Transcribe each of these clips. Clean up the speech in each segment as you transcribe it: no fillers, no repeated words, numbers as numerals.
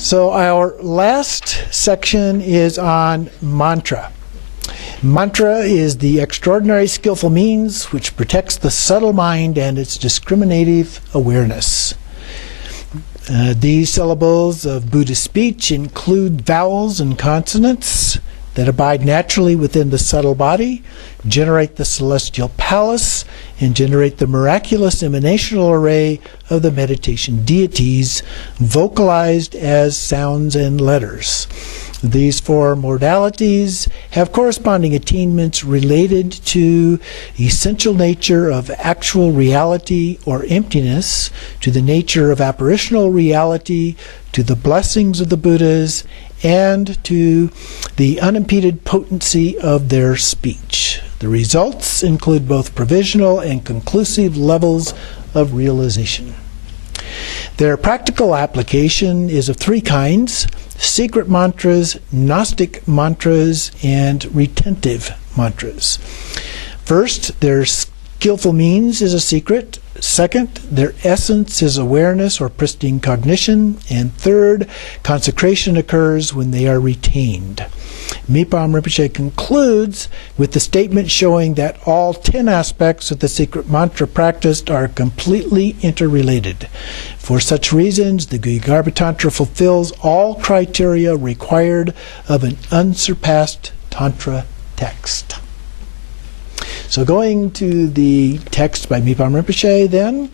So our last section is on mantra. Mantra is the extraordinary skillful means which protects the subtle mind and its discriminative awareness. These syllables of Buddhist speech include vowels and consonants that abide naturally within the subtle body, generate the celestial palace, and generate the miraculous emanational array of the meditation deities, vocalized as sounds and letters. These four modalities have corresponding attainments related to essential nature of actual reality or emptiness, to the nature of apparitional reality, to the blessings of the Buddhas, and to the unimpeded potency of their speech. The results include both provisional and conclusive levels of realization. Their practical application is of three kinds: secret mantras, Gnostic mantras, and retentive mantras. First, their skillful means is a secret. Second, their essence is awareness or pristine cognition. And third, consecration occurs when they are retained. Mipham Rinpoche concludes with the statement showing that all 10 aspects of the secret mantra practiced are completely interrelated. For such reasons, the Guhyagarbha Tantra fulfills all criteria required of an unsurpassed Tantra text. So going to the text by Mipham Rinpoche then,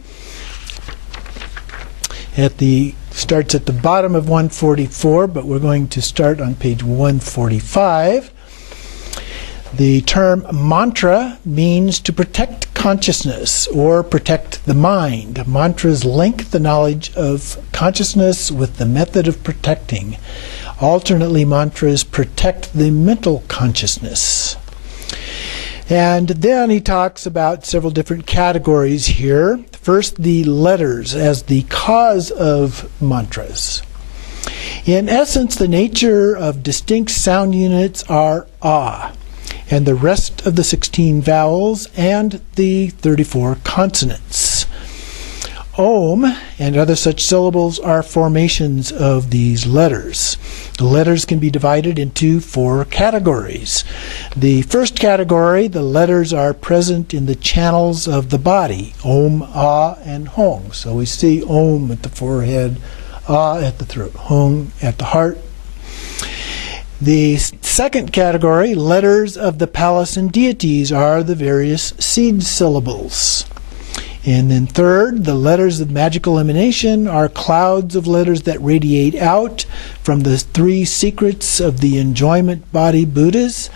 starts at the bottom of 144, but we're going to start on page 145. The term mantra means to protect consciousness or protect the mind. Mantras link the knowledge of consciousness with the method of protecting. Alternately, mantras protect the mental consciousness. And then he talks about several different categories here. First, the letters as the cause of mantras. In essence, the nature of distinct sound units are ah, and the rest of the 16 vowels and the 34 consonants. Om and other such syllables are formations of these letters. The letters can be divided into 4 categories. The first category, the letters are present in the channels of the body, Om, Ah, and Hong. So we see Om at the forehead, Ah at the throat, Hong at the heart. The second category, letters of the palace and deities, are the various seed syllables. And then third, the letters of magical emanation are clouds of letters that radiate out from the 3 secrets of the enjoyment body Buddhas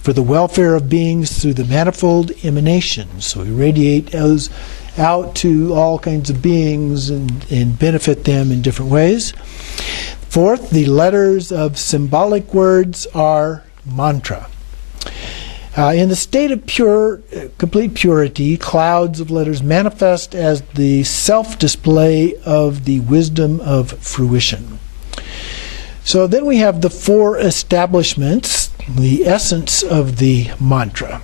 for the welfare of beings through the manifold emanations. So we radiate those out to all kinds of beings and benefit them in different ways. Fourth, the letters of symbolic words are mantra. In the state of complete purity, clouds of letters manifest as the self-display of the wisdom of fruition. So then we have the 4 establishments, the essence of the mantra.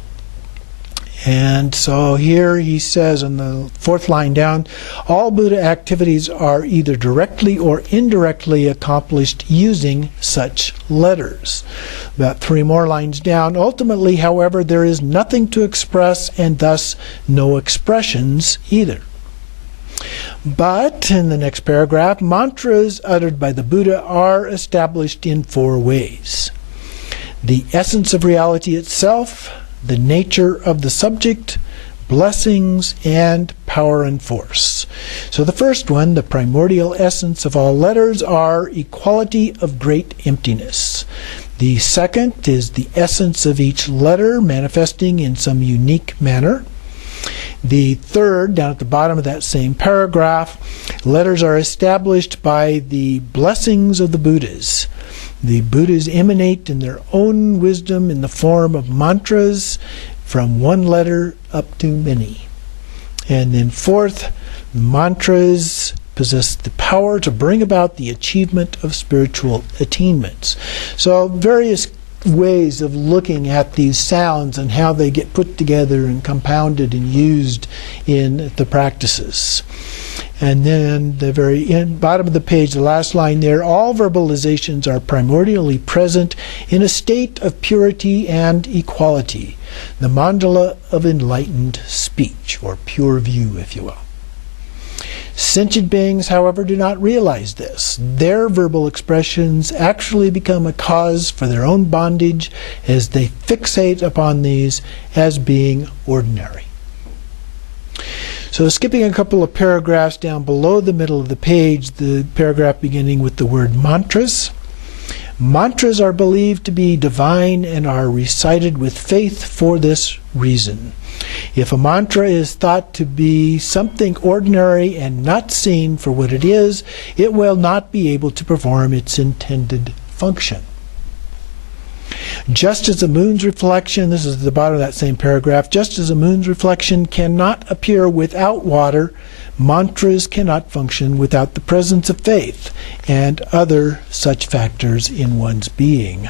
And so here he says in the 4th line down, all Buddha activities are either directly or indirectly accomplished using such letters. About 3 more lines down. Ultimately, however, there is nothing to express and thus no expressions either. But, in the next paragraph, mantras uttered by the Buddha are established in 4 ways. The essence of reality itself, the nature of the subject, blessings, and power and force. So the first one, the primordial essence of all letters, are equality of great emptiness. The second is the essence of each letter manifesting in some unique manner. The third, down at the bottom of that same paragraph, letters are established by the blessings of the Buddhas. The Buddhas emanate in their own wisdom in the form of mantras from one letter up to many. And then fourth, mantras possess the power to bring about the achievement of spiritual attainments. So various ways of looking at these sounds and how they get put together and compounded and used in the practices. And then the very bottom of the page, the last line there, all verbalizations are primordially present in a state of purity and equality, the mandala of enlightened speech, or pure view, if you will. Sentient beings, however, do not realize this. Their verbal expressions actually become a cause for their own bondage as they fixate upon these as being ordinary. So skipping a couple of paragraphs down below the middle of the page, the paragraph beginning with the word mantras. Mantras are believed to be divine and are recited with faith for this reason. If a mantra is thought to be something ordinary and not seen for what it is, it will not be able to perform its intended function. Just as the moon's reflection, this is at the bottom of that same paragraph, just as the moon's reflection cannot appear without water, mantras cannot function without the presence of faith and other such factors in one's being.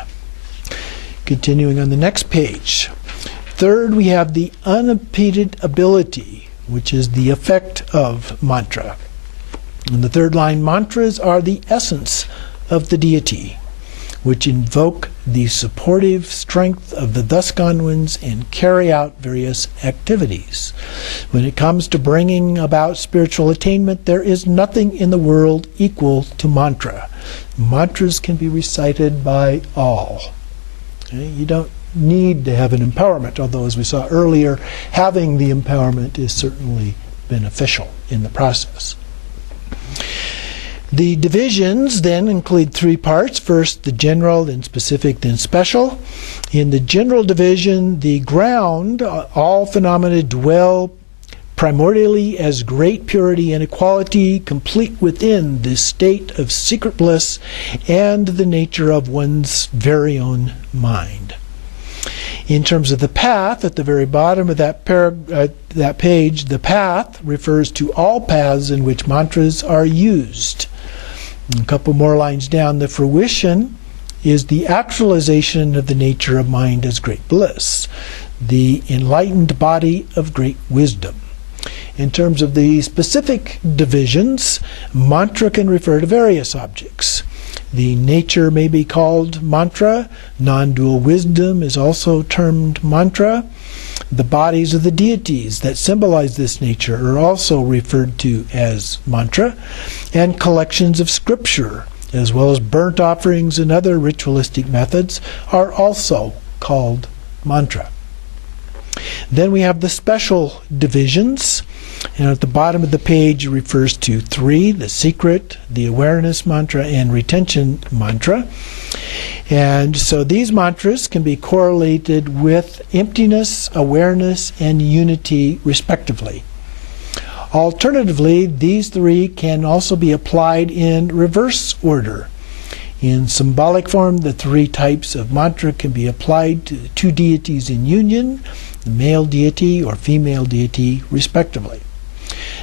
Continuing on the next page. Third, we have the unimpeded ability, which is the effect of mantra. In the third line, mantras are the essence of the deity, which invoke the supportive strength of the thus gone ones and carry out various activities. When it comes to bringing about spiritual attainment, there is nothing in the world equal to mantra. Mantras can be recited by all. Okay? You don't need to have an empowerment, although as we saw earlier, having the empowerment is certainly beneficial in the process. The divisions then include three parts. First, the general, then specific, then special. In the general division, the ground, all phenomena dwell primordially as great purity and equality, complete within the state of secret bliss and the nature of one's very own mind. In terms of the path, at the very bottom of that page, the path refers to all paths in which mantras are used. A couple more lines down, the fruition is the actualization of the nature of mind as great bliss, the enlightened body of great wisdom. In terms of the specific divisions, mantra can refer to various objects. The nature may be called mantra. Non-dual wisdom is also termed mantra. The bodies of the deities that symbolize this nature are also referred to as mantra. And collections of scripture, as well as burnt offerings and other ritualistic methods, are also called mantra. Then we have the special divisions. And at the bottom of the page, it refers to three: the secret, the awareness mantra, and retention mantra. And so these mantras can be correlated with emptiness, awareness, and unity, respectively. Alternatively, these three can also be applied in reverse order. In symbolic form, the three types of mantra can be applied to two deities in union, the male deity or female deity, respectively.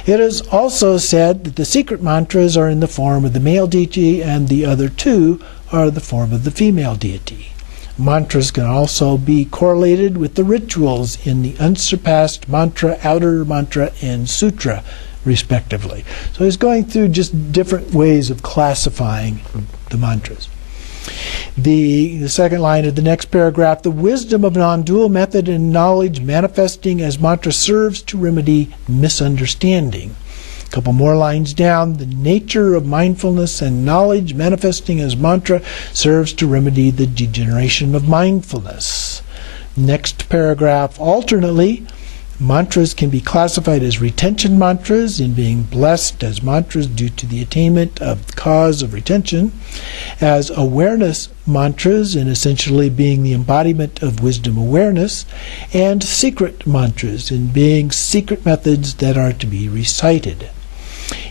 It is also said that the secret mantras are in the form of the male deity and the other two are the form of the female deity. Mantras can also be correlated with the rituals in the unsurpassed mantra, outer mantra, and sutra, respectively. So he's going through just different ways of classifying the mantras. The second line of the next paragraph, the wisdom of non-dual method and knowledge manifesting as mantra serves to remedy misunderstanding. A couple more lines down, the nature of mindfulness and knowledge manifesting as mantra serves to remedy the degeneration of mindfulness. Next paragraph, alternately, mantras can be classified as retention mantras in being blessed as mantras due to the attainment of the cause of retention, as awareness mantras in essentially being the embodiment of wisdom awareness, and secret mantras in being secret methods that are to be recited.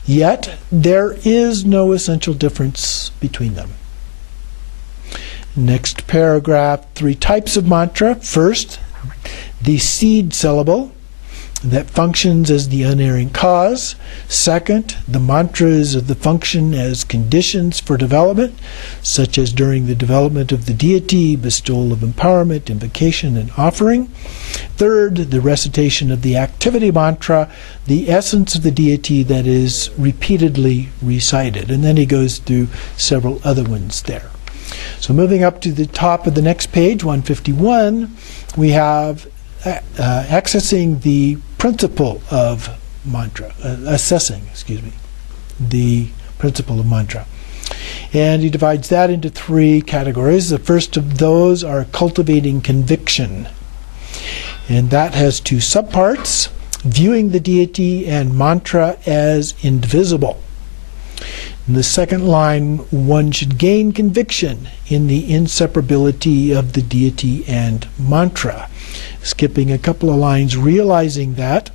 Yet, there is no essential difference between them. Next paragraph, three types of mantra. First, the seed syllable. that functions as the unerring cause. Second, the mantras of the function as conditions for development, such as during the development of the deity, bestowal of empowerment, invocation, and offering. Third, the recitation of the activity mantra, the essence of the deity that is repeatedly recited. And then he goes through several other ones there. So moving up to the top of the next page, 151, we have accessing the principle of mantra, assessing, the principle of mantra. And he divides that into three categories. The first of those are cultivating conviction. And that has two subparts, viewing the deity and mantra as indivisible. In the second line, one should gain conviction in the inseparability of the deity and mantra. Skipping a couple of lines, realizing that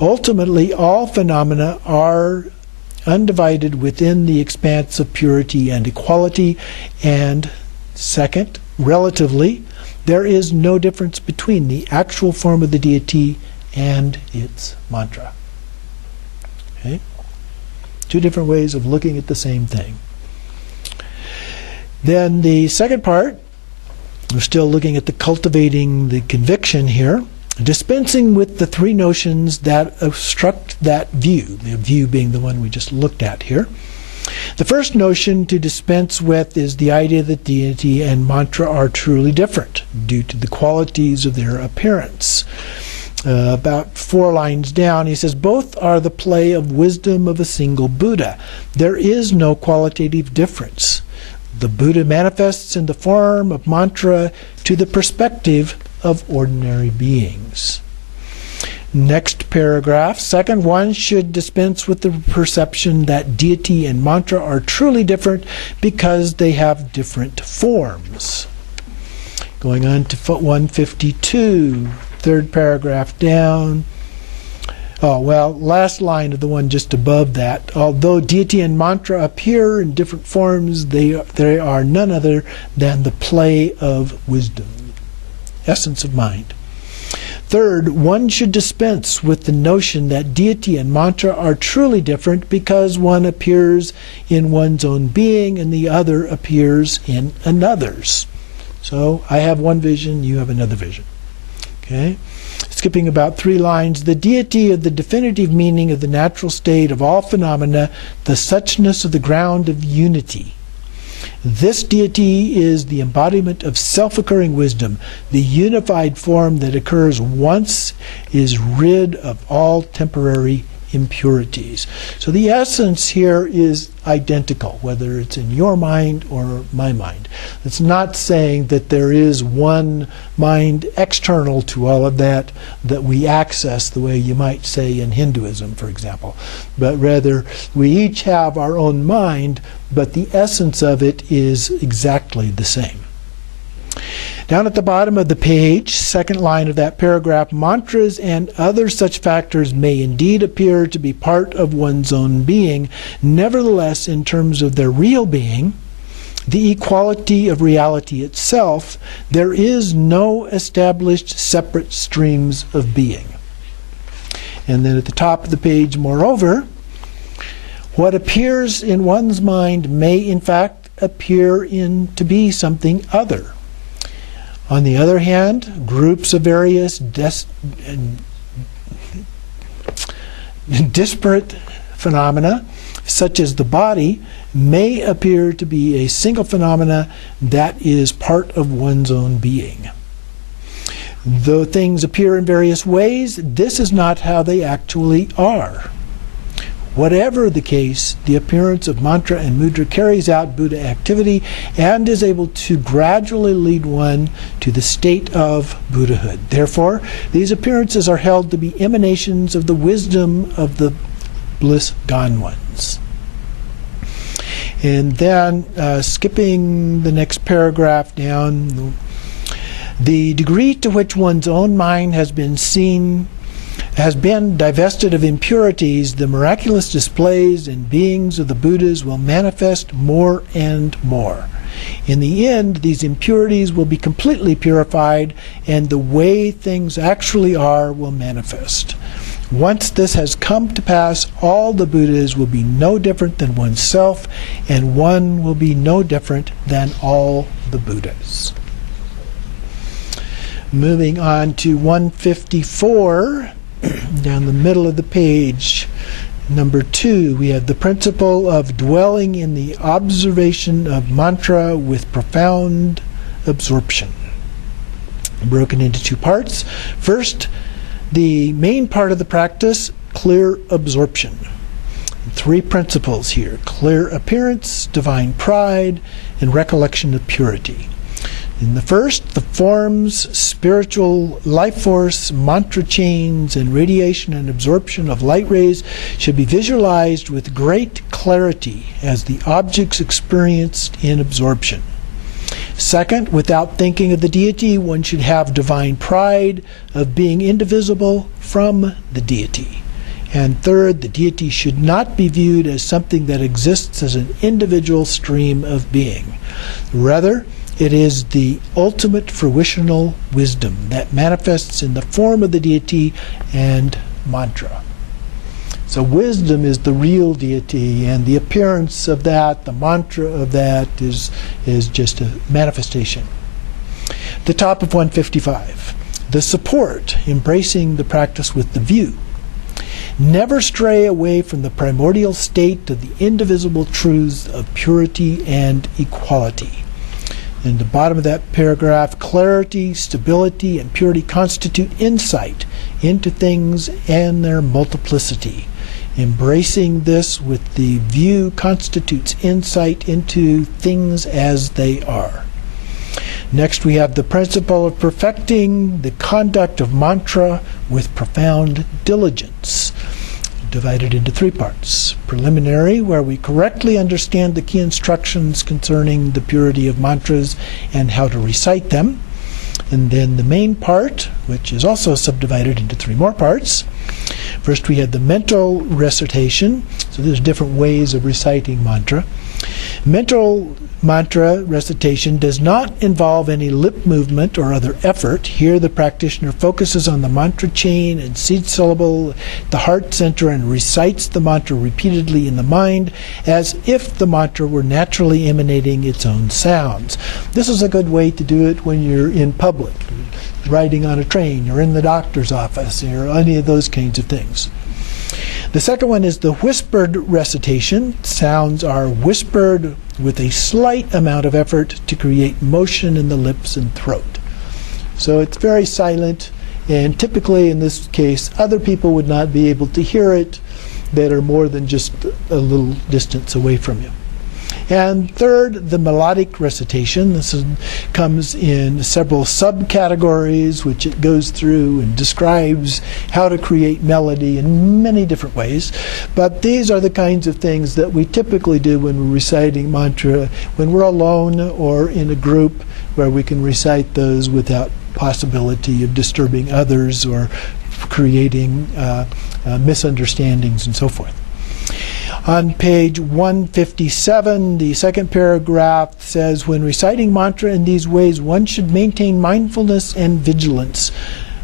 ultimately all phenomena are undivided within the expanse of purity and equality, and second, relatively, there is no difference between the actual form of the deity and its mantra. Okay? Two different ways of looking at the same thing. Then the second part, we're still looking at the cultivating the conviction here, dispensing with the three notions that obstruct that view, the view being the one we just looked at here. The first notion to dispense with is the idea that deity and mantra are truly different due to the qualities of their appearance. About 4 lines down, he says, both are the play of wisdom of a single Buddha. There is no qualitative difference. The Buddha manifests in the form of mantra to the perspective of ordinary beings. Next paragraph, second, one should dispense with the perception that deity and mantra are truly different because they have different forms. Going on to 152, third paragraph down. Last line of the one just above that. Although deity and mantra appear in different forms, they are none other than the play of wisdom, essence of mind. Third, one should dispense with the notion that deity and mantra are truly different because one appears in one's own being and the other appears in another's. So I have one vision, you have another vision. Okay? Skipping about 3 lines, the deity of the definitive meaning of the natural state of all phenomena, the suchness of the ground of unity. This deity is the embodiment of self-occurring wisdom. The unified form that occurs once is rid of all temporary impurities. So the essence here is identical, whether it's in your mind or my mind. It's not saying that there is one mind external to all of that we access the way you might say in Hinduism, for example. But rather, we each have our own mind, but the essence of it is exactly the same. Down at the bottom of the page, second line of that paragraph, mantras and other such factors may indeed appear to be part of one's own being. Nevertheless, in terms of their real being, the equality of reality itself, there is no established separate streams of being. And then at the top of the page, moreover, what appears in one's mind may in fact appear to be something other. On the other hand, groups of various disparate phenomena, such as the body, may appear to be a single phenomena that is part of one's own being. Though things appear in various ways, this is not how they actually are. Whatever the case, the appearance of mantra and mudra carries out Buddha activity and is able to gradually lead one to the state of Buddhahood. Therefore, these appearances are held to be emanations of the wisdom of the bliss gone ones. And then, skipping the next paragraph down, the degree to which one's own mind has been divested of impurities, the miraculous displays and beings of the Buddhas will manifest more and more. In the end, these impurities will be completely purified, and the way things actually are will manifest. Once this has come to pass, all the Buddhas will be no different than oneself, and one will be no different than all the Buddhas. Moving on to 154, down the middle of the page, number 2, we have the principle of dwelling in the observation of mantra with profound absorption. Broken into 2 parts. First, the main part of the practice, clear absorption. 3 principles here: clear appearance, divine pride, and recollection of purity. In the first, the forms, spiritual life force, mantra chains, and radiation and absorption of light rays should be visualized with great clarity as the objects experienced in absorption. Second, without thinking of the deity, one should have divine pride of being indivisible from the deity. And third, the deity should not be viewed as something that exists as an individual stream of being. Rather, it is the ultimate fruitional wisdom that manifests in the form of the deity and mantra. So wisdom is the real deity, and the appearance of that, the mantra of that, is just a manifestation. The top of 155. The support, embracing the practice with the view. Never stray away from the primordial state of the indivisible truths of purity and equality. In the bottom of that paragraph, clarity, stability, and purity constitute insight into things and their multiplicity. Embracing this with the view constitutes insight into things as they are. Next, we have the principle of perfecting the conduct of mantra with profound diligence, divided into 3 parts. Preliminary, where we correctly understand the key instructions concerning the purity of mantras and how to recite them. And then the main part, which is also subdivided into 3 more parts. First, we had the mental recitation. So there's different ways of reciting mantra. Mental mantra recitation does not involve any lip movement or other effort. Here the practitioner focuses on the mantra chain and seed syllable, the heart center, and recites the mantra repeatedly in the mind as if the mantra were naturally emanating its own sounds. This is a good way to do it when you're in public, riding on a train, or in the doctor's office, or any of those kinds of things. The second one is the whispered recitation. Sounds are whispered with a slight amount of effort to create motion in the lips and throat. So it's very silent, and typically in this case, other people would not be able to hear it that are more than just a little distance away from you. And third, the melodic recitation. This comes in several subcategories, which it goes through and describes how to create melody in many different ways. But these are the kinds of things that we typically do when we're reciting mantra, when we're alone or in a group where we can recite those without possibility of disturbing others or creating misunderstandings and so forth. On page 157, the second paragraph says, when reciting mantra in these ways, one should maintain mindfulness and vigilance,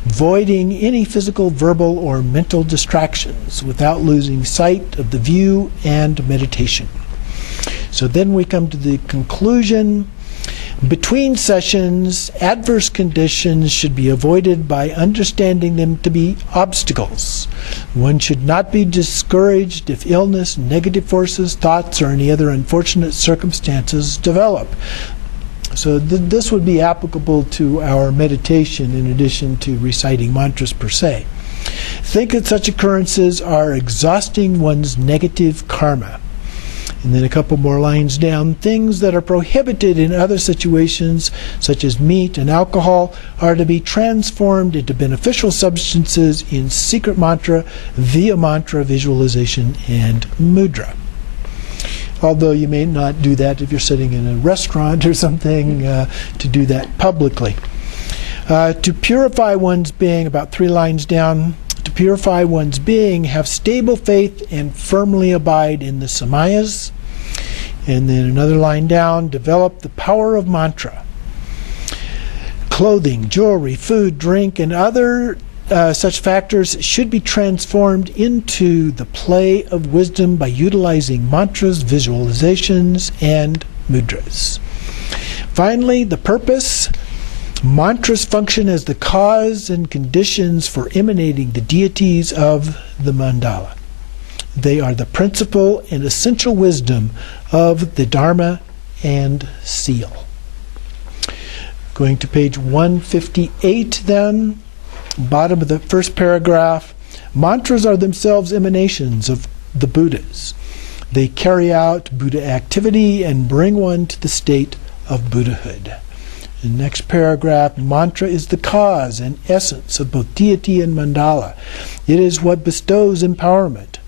voiding any physical, verbal, or mental distractions without losing sight of the view and meditation. So then we come to the conclusion. Between sessions, adverse conditions should be avoided by understanding them to be obstacles. One should not be discouraged if illness, negative forces, thoughts, or any other unfortunate circumstances develop. So this would be applicable to our meditation in addition to reciting mantras per se. Think that such occurrences are exhausting one's negative karma. And then a couple more lines down, things that are prohibited in other situations, such as meat and alcohol, are to be transformed into beneficial substances in secret mantra, via mantra, visualization, and mudra. Although you may not do that if you're sitting in a restaurant or something, to do that publicly. To purify one's being, about 3 lines down, to purify one's being, have stable faith and firmly abide in the samayas. And then another line down, develop the power of mantra. Clothing, jewelry, food, drink, and other such factors should be transformed into the play of wisdom by utilizing mantras, visualizations, and mudras. Finally, the purpose. Mantras function as the cause and conditions for emanating the deities of the mandala. They are the principal and essential wisdom of the Dharma and seal. Going to page 158 then, bottom of the first paragraph. Mantras are themselves emanations of the Buddhas. They carry out Buddha activity and bring one to the state of Buddhahood. The next paragraph, mantra is the cause and essence of both deity and mandala. It is what bestows empowerment,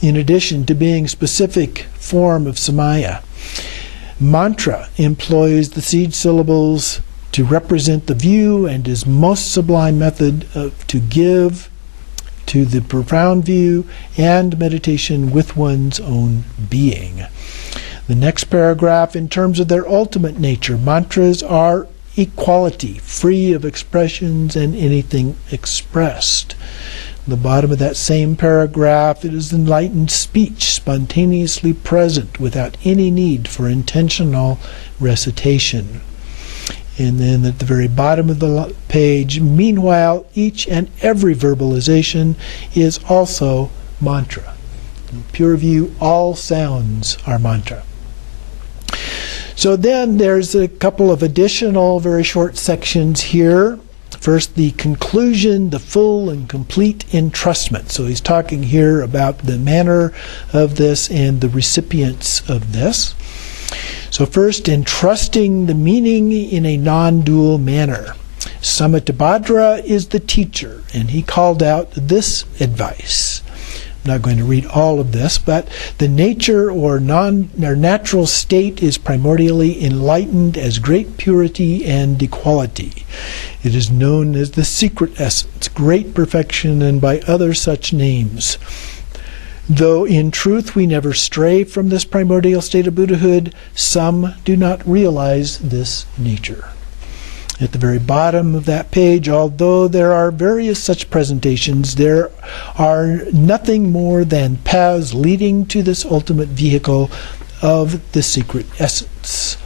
in addition to being a specific form of samaya. Mantra employs the seed syllables to represent the view and is most sublime method to give to the profound view and meditation with one's own being. The next paragraph, in terms of their ultimate nature, mantras are equality, free of expressions and anything expressed. The bottom of that same paragraph, it is enlightened speech, spontaneously present without any need for intentional recitation. And then at the very bottom of the page, meanwhile, each and every verbalization is also mantra. In pure view, all sounds are mantra. So then there's a couple of additional very short sections here. First, the conclusion, the full and complete entrustment. So he's talking here about the manner of this and the recipients of this. So first, entrusting the meaning in a non-dual manner. Samittabhadra is the teacher, and he called out this advice. I'm not going to read all of this, but the nature or natural state is primordially enlightened as great purity and equality. It is known as the secret essence, great perfection, and by other such names. Though in truth we never stray from this primordial state of Buddhahood, some do not realize this nature. At the very bottom of that page, although there are various such presentations, there are nothing more than paths leading to this ultimate vehicle of the secret essence.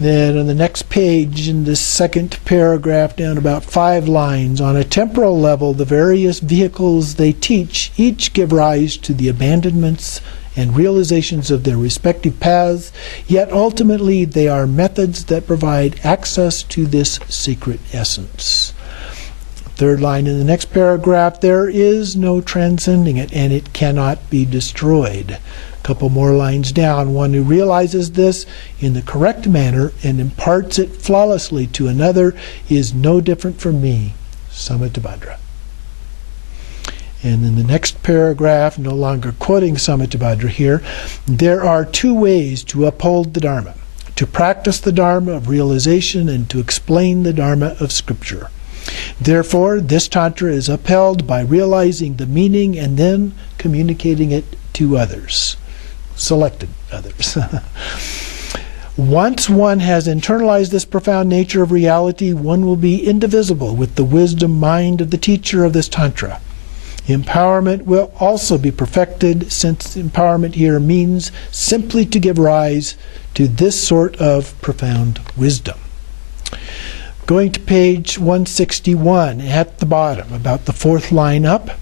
Then on the next page, in this second paragraph, down about 5 lines, on a temporal level, the various vehicles they teach each give rise to the abandonments and realizations of their respective paths, yet ultimately they are methods that provide access to this secret essence. Third line in the next paragraph, there is no transcending it, and it cannot be destroyed. A couple more lines down, one who realizes this in the correct manner and imparts it flawlessly to another is no different from me, Samittabhadra. And in the next paragraph, no longer quoting Samittabhadra here, there are 2 ways to uphold the Dharma: to practice the Dharma of realization and to explain the Dharma of Scripture. Therefore, this Tantra is upheld by realizing the meaning and then communicating it to others, selected others. Once one has internalized this profound nature of reality, one will be indivisible with the wisdom mind of the teacher of this Tantra. Empowerment will also be perfected, since empowerment here means simply to give rise to this sort of profound wisdom. Going to page 161, at the bottom, about the 4th line up,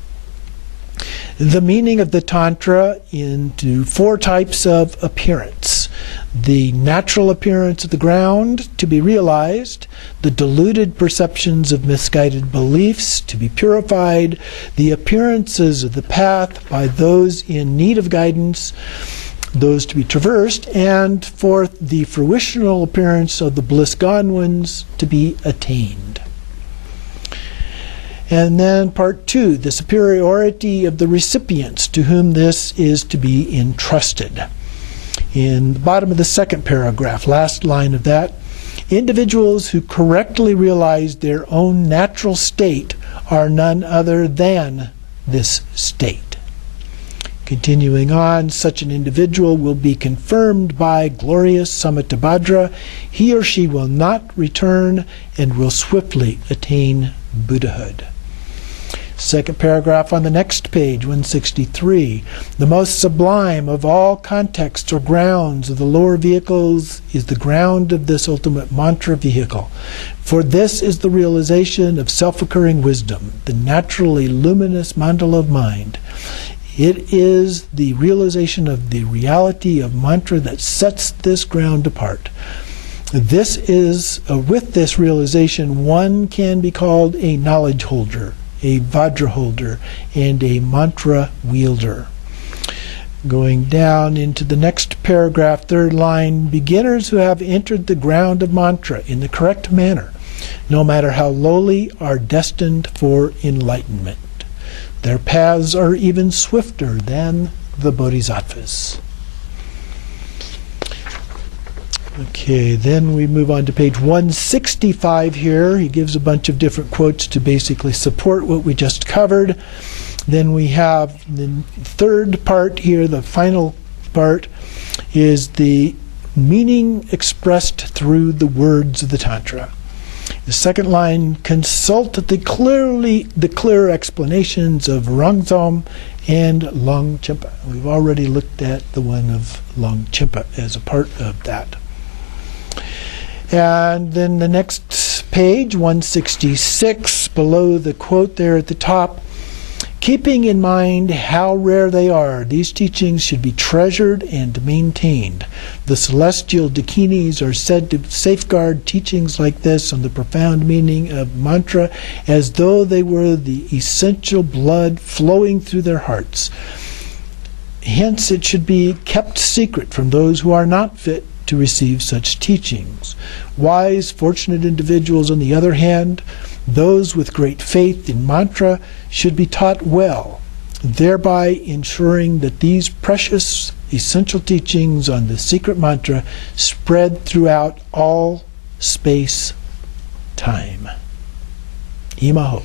the meaning of the Tantra into 4 types of appearance. The natural appearance of the ground to be realized, the deluded perceptions of misguided beliefs to be purified, the appearances of the path by those in need of guidance, those to be traversed, and 4th, the fruitional appearance of the bliss gone ones to be attained. And then part 2, the superiority of the recipients to whom this is to be entrusted. In the bottom of the 2nd paragraph, last line of that, individuals who correctly realize their own natural state are none other than this state. Continuing on, such an individual will be confirmed by glorious Samattabhadra. He or she will not return and will swiftly attain Buddhahood. Second paragraph on the next page, 163. The most sublime of all contexts or grounds of the lower vehicles is the ground of this ultimate mantra vehicle. For this is the realization of self-occurring wisdom, the naturally luminous mandala of mind. It is the realization of the reality of mantra that sets this ground apart. This is, with this realization, one can be called a knowledge holder, a vajra holder, and a mantra wielder. Going down into the next paragraph, third line, beginners who have entered the ground of mantra in the correct manner, no matter how lowly, are destined for enlightenment. Their paths are even swifter than the bodhisattvas. Okay, then we move on to page 165 here. He gives a bunch of different quotes to basically support what we just covered. Then we have the third part here, the final part, is the meaning expressed through the words of the Tantra. The second line, consult the clear explanations of Rangzom and Longchenpa. We've already looked at the one of Longchenpa as a part of that. And then the next page, 166, below the quote there at the top, keeping in mind how rare they are, these teachings should be treasured and maintained. The celestial dakinis are said to safeguard teachings like this on the profound meaning of mantra as though they were the essential blood flowing through their hearts. Hence, it should be kept secret from those who are not fit to receive such teachings. Wise, fortunate individuals, on the other hand, those with great faith in mantra, should be taught well, thereby ensuring that these precious essential teachings on the secret mantra spread throughout all space-time. Imaho.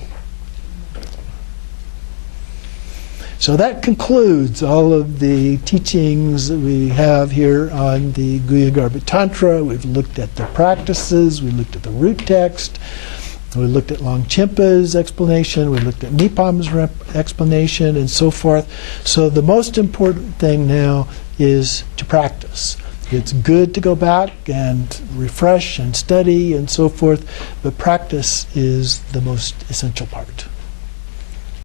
So that concludes all of the teachings that we have here on the Guhyagarbha Tantra. We've looked at the practices, we looked at the root text, we looked at Longchenpa's explanation, we looked at Mipham's explanation, and so forth. So the most important thing now is to practice. It's good to go back and refresh and study and so forth, but practice is the most essential part.